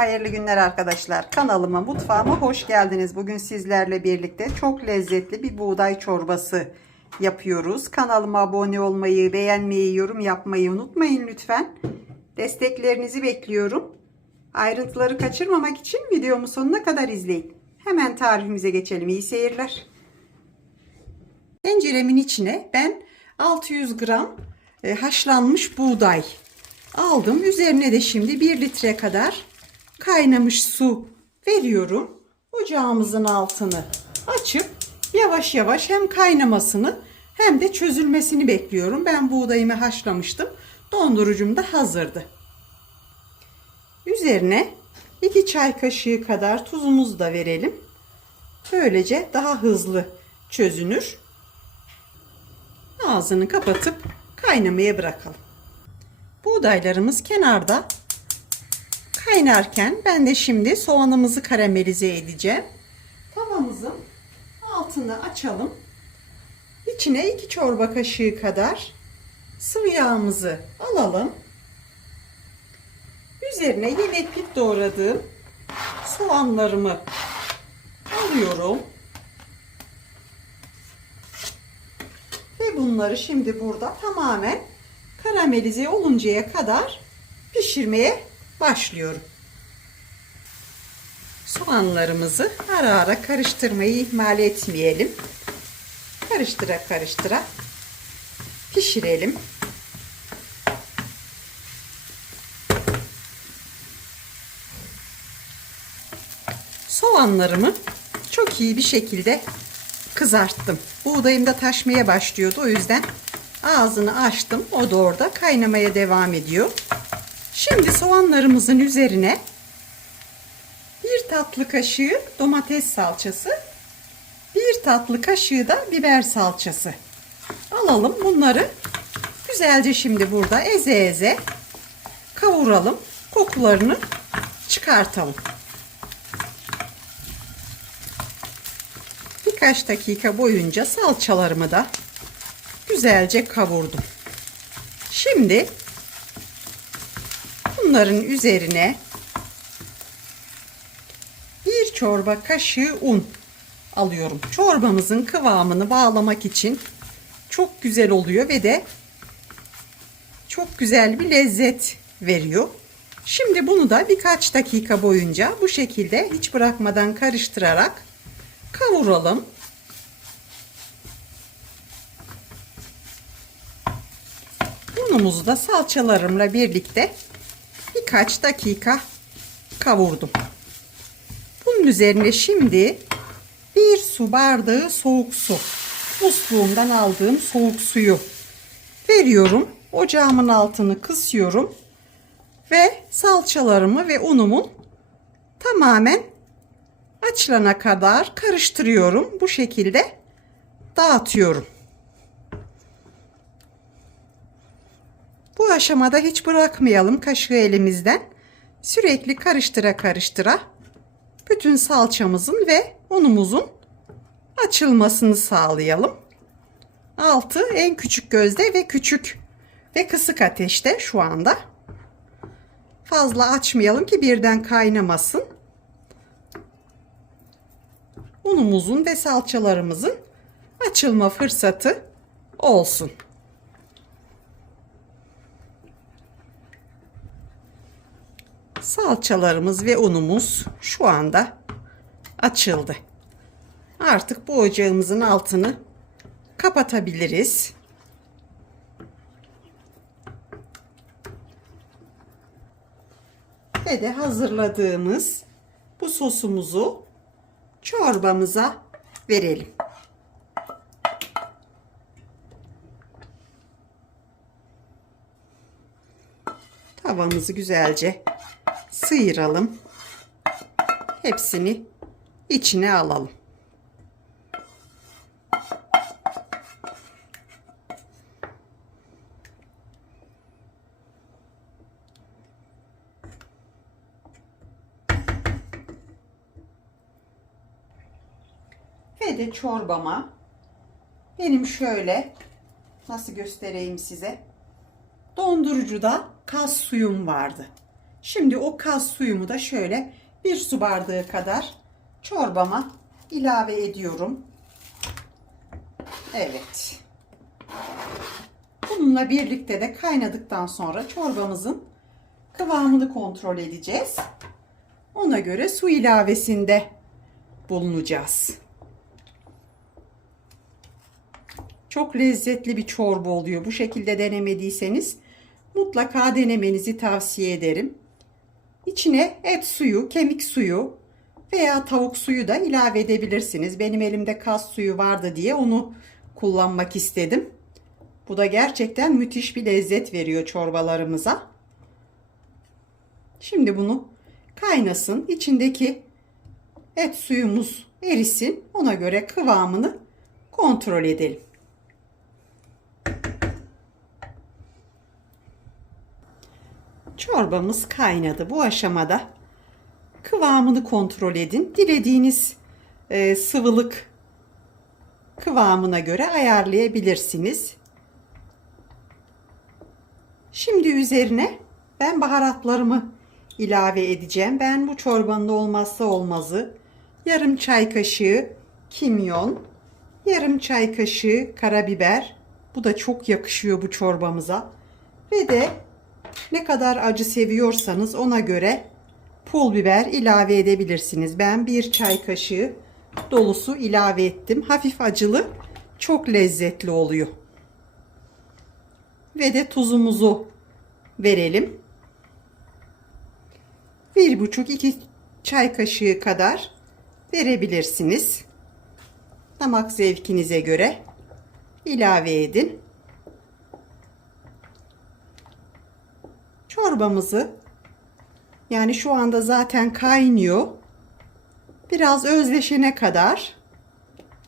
Hayırlı günler arkadaşlar. Kanalıma, mutfağıma hoş geldiniz. Bugün sizlerle birlikte çok lezzetli bir buğday çorbası yapıyoruz. Kanalıma abone olmayı, beğenmeyi, yorum yapmayı unutmayın lütfen. Desteklerinizi bekliyorum. Ayrıntıları kaçırmamak için videomu sonuna kadar izleyin. Hemen tarifimize geçelim. İyi seyirler. Tenceremin içine ben 600 gram e, haşlanmış buğday aldım. Üzerine de şimdi 1 litre kadar kaynamış su veriyorum. Ocağımızın altını açıp yavaş yavaş hem kaynamasını hem de çözülmesini bekliyorum. Ben buğdayımı haşlamıştım. Dondurucum da hazırdı. Üzerine 2 çay kaşığı kadar tuzumuzu da verelim. Böylece daha hızlı çözünür. Ağzını kapatıp kaynamaya bırakalım. Buğdaylarımız kenarda kaynarken ben de şimdi soğanımızı karamelize edeceğim. Tavamızın altını açalım. İçine 2 çorba kaşığı kadar sıvı yağımızı alalım. Üzerine yemeklik doğradığım soğanlarımı alıyorum. Ve bunları şimdi burada tamamen karamelize oluncaya kadar pişirmeye başlıyorum. Soğanlarımızı ara ara karıştırmayı ihmal etmeyelim. Karıştıra karıştıra pişirelim. Soğanlarımı çok iyi bir şekilde kızarttım. Buğdayım da taşmaya başlıyordu. O yüzden ağzını açtım. O da orada kaynamaya devam ediyor. Şimdi soğanlarımızın üzerine bir tatlı kaşığı domates salçası, bir tatlı kaşığı da biber salçası alalım. Bunları güzelce şimdi burada eze eze kavuralım. Kokularını çıkartalım. Birkaç dakika boyunca salçalarımı da güzelce kavurdum. Şimdi bunların üzerine bir çorba kaşığı un alıyorum. Çorbamızın kıvamını bağlamak için çok güzel oluyor ve de çok güzel bir lezzet veriyor. Şimdi bunu da birkaç dakika boyunca bu şekilde hiç bırakmadan karıştırarak kavuralım. Unumuzu da salçalarımla birlikte birkaç dakika kavurdum. Bunun üzerine şimdi bir su bardağı soğuk su. Musluğumdan aldığım soğuk suyu veriyorum. Ocağımın altını kısıyorum. Ve salçalarımı ve unumun tamamen açılana kadar karıştırıyorum. Bu şekilde dağıtıyorum. Bu aşamada hiç bırakmayalım kaşığı elimizden. Sürekli karıştıra karıştıra bütün salçamızın ve unumuzun açılmasını sağlayalım. Altı en küçük gözde ve küçük ve kısık ateşte şu anda. Fazla açmayalım ki birden kaynamasın. Unumuzun ve salçalarımızın açılma fırsatı olsun. Salçalarımız ve unumuz şu anda açıldı. Artık bu ocağımızın altını kapatabiliriz. Ve de hazırladığımız bu sosumuzu çorbamıza verelim. Tavamızı güzelce sıyıralım. Hepsini içine alalım. Ve de çorbama benim şöyle nasıl göstereyim size dondurucuda kas suyum vardı. Şimdi o kaz suyumu da şöyle bir su bardağı kadar çorbama ilave ediyorum. Evet. Bununla birlikte de kaynadıktan sonra çorbamızın kıvamını kontrol edeceğiz. Ona göre su ilavesinde bulunacağız. Çok lezzetli bir çorba oluyor. Bu şekilde denemediyseniz mutlaka denemenizi tavsiye ederim. İçine et suyu, kemik suyu veya tavuk suyu da ilave edebilirsiniz. Benim elimde kas suyu vardı diye onu kullanmak istedim. Bu da gerçekten müthiş bir lezzet veriyor çorbalarımıza. Şimdi bunu kaynasın. İçindeki et suyumuz erisin. Ona göre kıvamını kontrol edelim. Çorbamız kaynadı. Bu aşamada kıvamını kontrol edin. Dilediğiniz e, sıvılık kıvamına göre ayarlayabilirsiniz. Şimdi üzerine ben baharatlarımı ilave edeceğim. Ben bu çorbanın olmazsa olmazı yarım çay kaşığı kimyon, yarım çay kaşığı karabiber. Bu da çok yakışıyor bu çorbamıza. Ve de ne kadar acı seviyorsanız ona göre pul biber ilave edebilirsiniz. Ben bir çay kaşığı dolusu ilave ettim. Hafif acılı, çok lezzetli oluyor. Ve de tuzumuzu verelim. Bir buçuk iki çay kaşığı kadar verebilirsiniz. Damak zevkinize göre ilave edin. Çorbamızı yani şu anda zaten kaynıyor. Biraz özleşene kadar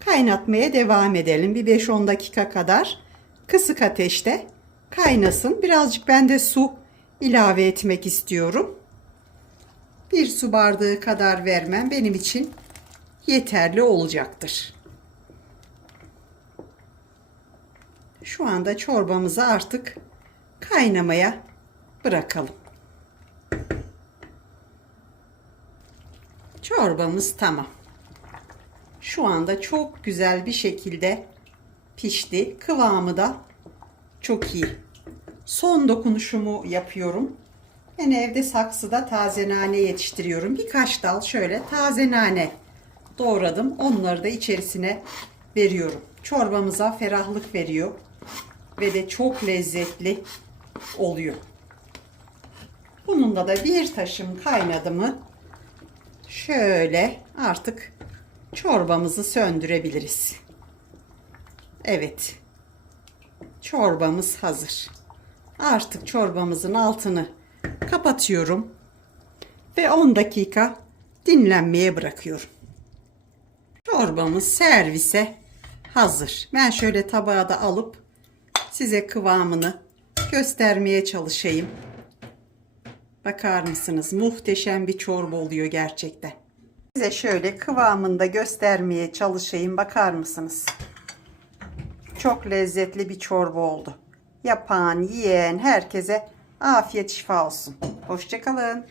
kaynatmaya devam edelim. Bir 5-10 dakika kadar kısık ateşte kaynasın. Birazcık ben de su ilave etmek istiyorum. Bir su bardağı kadar vermem benim için yeterli olacaktır. Şu anda çorbamızı artık kaynamaya bırakalım. Çorbamız tamam. Şu anda çok güzel bir şekilde pişti. Kıvamı da çok iyi. Son dokunuşumu yapıyorum. Ben evde saksıda taze nane yetiştiriyorum. Birkaç dal şöyle taze nane doğradım. Onları da içerisine veriyorum. Çorbamıza ferahlık veriyor. Ve de çok lezzetli oluyor. Bununla da bir taşım kaynadı mı şöyle artık çorbamızı söndürebiliriz. Evet. Çorbamız hazır. Artık çorbamızın altını kapatıyorum ve 10 dakika dinlenmeye bırakıyorum. Çorbamız servise hazır. Ben şöyle tabağa da alıp size kıvamını göstermeye çalışayım. Bakar mısınız? Muhteşem bir çorba oluyor gerçekten. Size şöyle kıvamında göstermeye çalışayım. Bakar mısınız? Çok lezzetli bir çorba oldu. Yapan, yiyen herkese afiyet şifa olsun. Hoşçakalın.